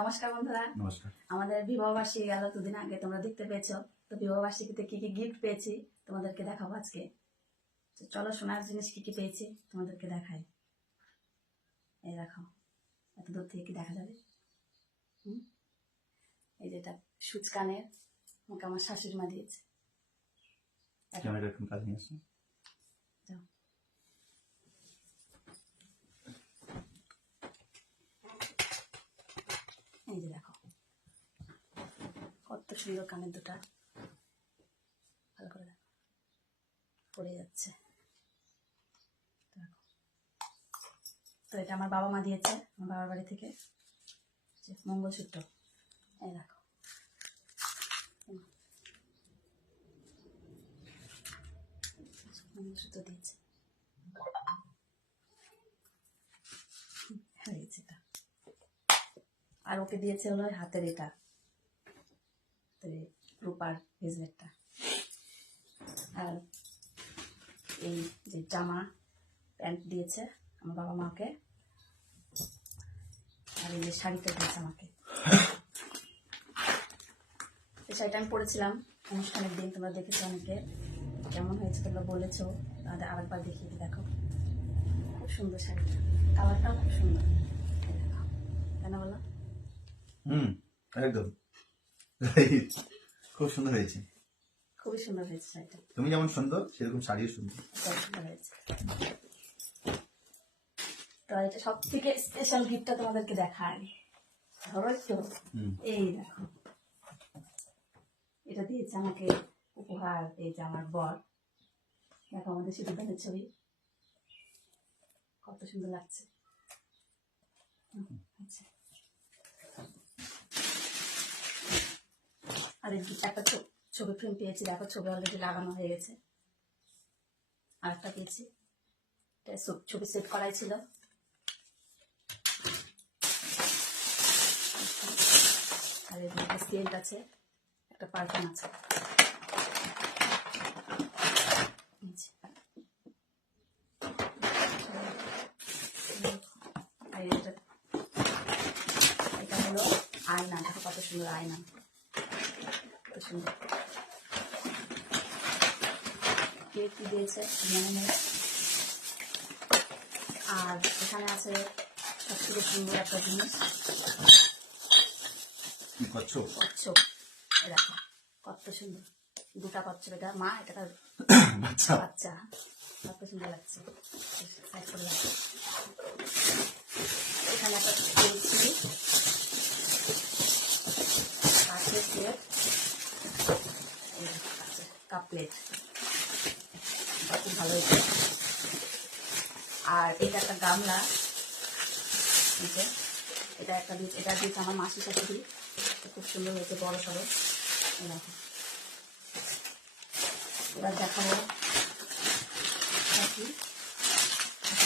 নমস্কার বন্ধুরা, নমস্কার। আমাদের বিবাহবার্ষিকী গেল দুদিন আগে, তোমরা দেখতে পেয়েছো। তো বিবাহবার্ষিকীতে কি কি গিফট পেয়েছি তোমাদেরকে দেখাবো আজকে। তো চলো, সোনার জিনিস কি কি পেয়েছি তোমাদেরকে দেখাই। এই দেখো, এত দূর থেকে কি দেখা যাবে? এই যেটা সুচ কানের, আমাকে আমার শাশুড়ি মা দিয়েছে। ক্যামেরা একটু কাছে নিয়ে আসো। এই যে দেখো, কত সুন্দর কানের দুটা, ভালো করে দেখো, পড়ে যাচ্ছে। তো এটা আমার বাবা মা দিয়েছে, আমার বাবার বাড়ি থেকে মঙ্গলসূত্র। এই দেখো, মঙ্গলসূত্র দিয়েছে। আর ওকে দিয়েছে হলো হাতের এটা, রূপার ব্রেসলেটটা। আর এই যে জামা প্যান্ট দিয়েছে আমার বাবা মাকে। আর এই যে শাড়িটা দিয়েছে আমাকে। এই শাড়িটা আমি পরেছিলাম অনুষ্ঠানের দিন, তোমরা দেখেছো অনেকে, কেমন হয়েছে তোমরা বলেছো। তাদের আরেকবার দেখিয়ে দেখো, খুব সুন্দর শাড়িটা, কালারটাও খুব সুন্দর। দেখো, কেন বলো? একদম খুব সুন্দর হয়েছে, খুবই সুন্দর হয়েছে শাড়িটা। তুমি যেমন সুন্দর সেরকম শাড়িও সুন্দর হয়েছে। তো এটা সব থেকে স্পেশাল গিফটটা তোমাদেরকে দেখাই, ধরো একটু। এই দেখো, এটা দিয়েছে আমাকে উপহার, এই যে আমার বর। দেখো আমাদের সিদ্ধান্তের ছবি, কত সুন্দর লাগছে। আচ্ছা, আর একটা ছবি ফ্রেম পেয়েছি, দেখো ছবি অলরেডি লাগানো হয়ে গেছে। আর একটা পেয়েছি, ছবি সেট করাই ছিল। আর একটা স্কেল আছে, একটা পারফিউম আছে। এটা হলো আয়না, দেখো কত সুন্দর আয়না, কত সুন্দর। কে কি দিয়েছে মনে নেই। আর এখানে আছে সব থেকে সুন্দর একটা জিনিস, কচ্ছপ। কচ্ছপ, দেখো কত সুন্দর, দুটা কচ্ছপ। এটা মা, এটা তার বাচ্চা, কত সুন্দর লাগছে। এখানে একটা পেয়েছি কাঠের প্লেট, কাপ প্লেট, খুব ভালো হয়েছে। আর এটা একটা গামলা, এটা একটা দিয়েছে, এটা দিয়েছে আমার মাসি শাশুড়ি, খুব সুন্দর হয়েছে, বড় সড়ো। দেখো, এবার দেখাবো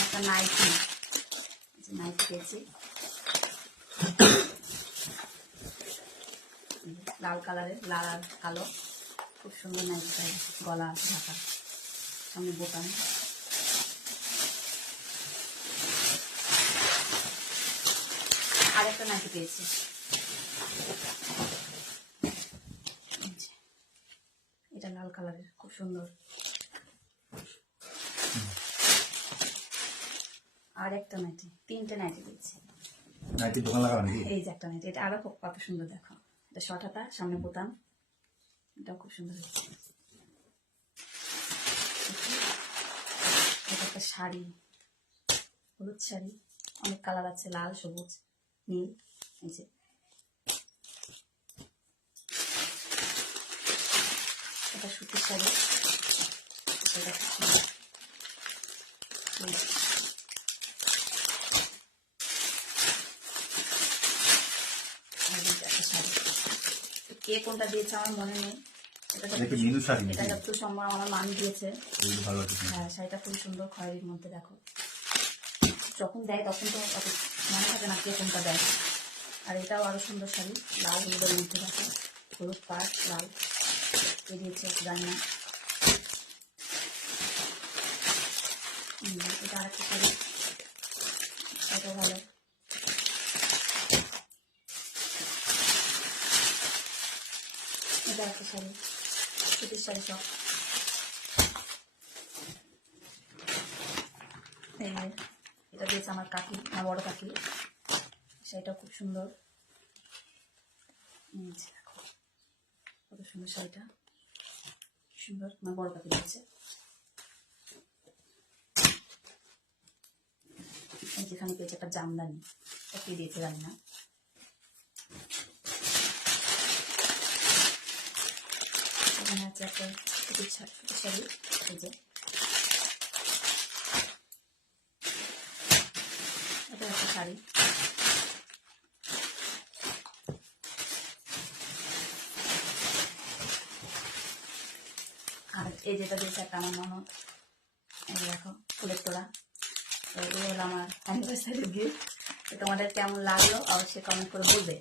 একটা নাইটি, নাইটি পেয়েছি লাল কালারের, লাল আর কালো, খুব সুন্দর নাইটিটা, গলা ঢাকা, সামনে বোতাম। আর একটা নাইটি পেয়েছি, এটা লাল কালারের, খুব সুন্দর। আর একটা নাইটি, তিনটে নাইটি পেয়েছি। নাইটির দোকান লাগানো নাকি? এই যে একটা নাইটি, এটা আরো কত সুন্দর, দেখো এটা শর্ট হাতা, সামনে বোতাম, এটাও খুব সুন্দর হয়েছে। এটা একটা শাড়ি, হলুদ শাড়ি, অনেক কালার আছে, লাল, সবুজ, নীল। এই যে এটা সুতির শাড়ি, কে কোনটা দিয়েছে আমার মনে নেই। এটা যতটুকু সম্ভব আমার মামি দিয়েছে। হ্যাঁ, শাড়িটা খুব সুন্দর, খয়েরির মধ্যে। দেখো, যখন দেয় তখন তো অত মনে থাকে না কে কোনটা দেয়। আর এটাও আরো সুন্দর শাড়ি, লাল হলুদের মধ্যে, দেখো হলুদ পাড় লাল দিয়েছে, জানি না। এটা আরেকটা শাড়ি, এটাও ভালো। এটা একটা শাড়ি, সুতির শাড়ি সব। এই যে এটা দিয়েছে আমার কাকি, আমার বড় কাকি, শাড়িটা খুব সুন্দর। দেখো কত সুন্দর শাড়িটা, সুন্দর, আমার বড় কাকি দিয়েছে। যেখানে পেয়েছে একটা জামদানি, কে দিয়েছে জানি না। এখানে আছে একটা সুতির শাড়ি, এই যে এটা একটা শাড়ি। আর এই যেটা দিয়েছে একটা আমার ননদ, এই যে দেখো ফুলের তোড়া। তো এই হলো আমার অ্যানিভার্সারি গিফট। তো তোমাদের কেমন লাগলো অবশ্যই কমেন্ট করে বলবে।